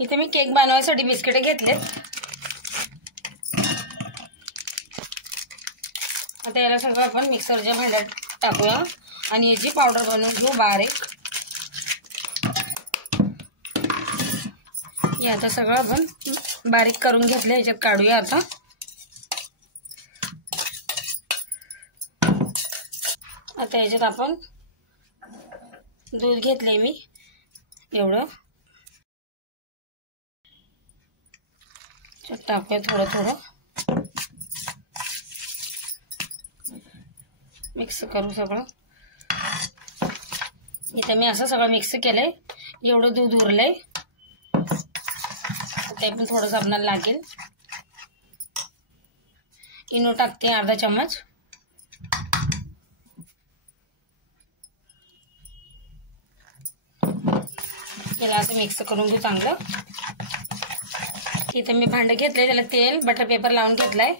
इथे मी केक बनवायसाठी बिस्किट घेतलेत। आता याला सगळं आपण मिक्सरच्या भांड्यात टाकूया आणि याची पावडर बनवून घेऊ बारीक। हे आता सगळं आपण बारीक करून घेतलं, याच्यात काढूया आता। आता याच्यात आपण दूध घेतले मी एवढं, टाकूया थोडं थोडं, मिक्स करू सगळं। इथे मी असं सगळं मिक्स केलंय, एवढं दूध उरलंय, ते पण थोडंसं आपल्याला लागेल। इनो टाकते अर्धा चम्मच, याला असं मिक्स करून घेऊ चांगलं। इथे मी भांडं घेतलंय, त्याला तेल बटर पेपर लावून घेतलाय।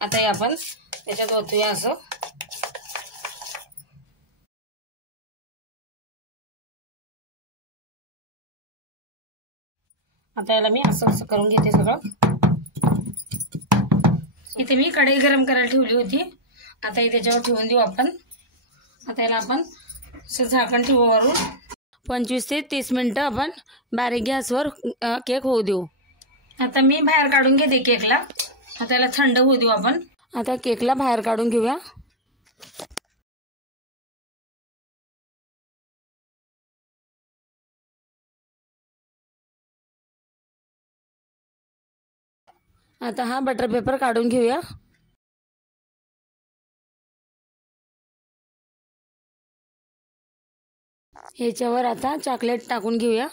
आता हे आपण त्याच्यात ओतूया असं। आता याला मी असं करून घेते सगळं। इथे मी कढई गरम करायला ठेवली होती, आता हे त्याच्यावर ठेवून देऊ आपण। आता याला आपण असं झाकण ठेवू वरून 25 ते 30 मिनिटं आपण बारीक गॅसवर केक होऊ देऊ। आता मी बाहेर काढून घेते केकला, आता याला थंड होऊ देऊ आपण। आता केकला बाहेर काढून घेऊया। आता हा बटर पेपर काढून घेऊया। ह्याच्यावर आता चॉकलेट टाकून घेऊया।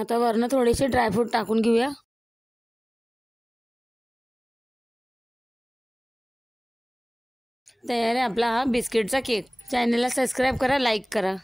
आता वरनं थोडेसे ड्रायफ्रूट टाकून घेऊया। तयार आहे आपला हा बिस्किटचा केक। चॅनलला सबस्क्राईब करा, लाईक करा।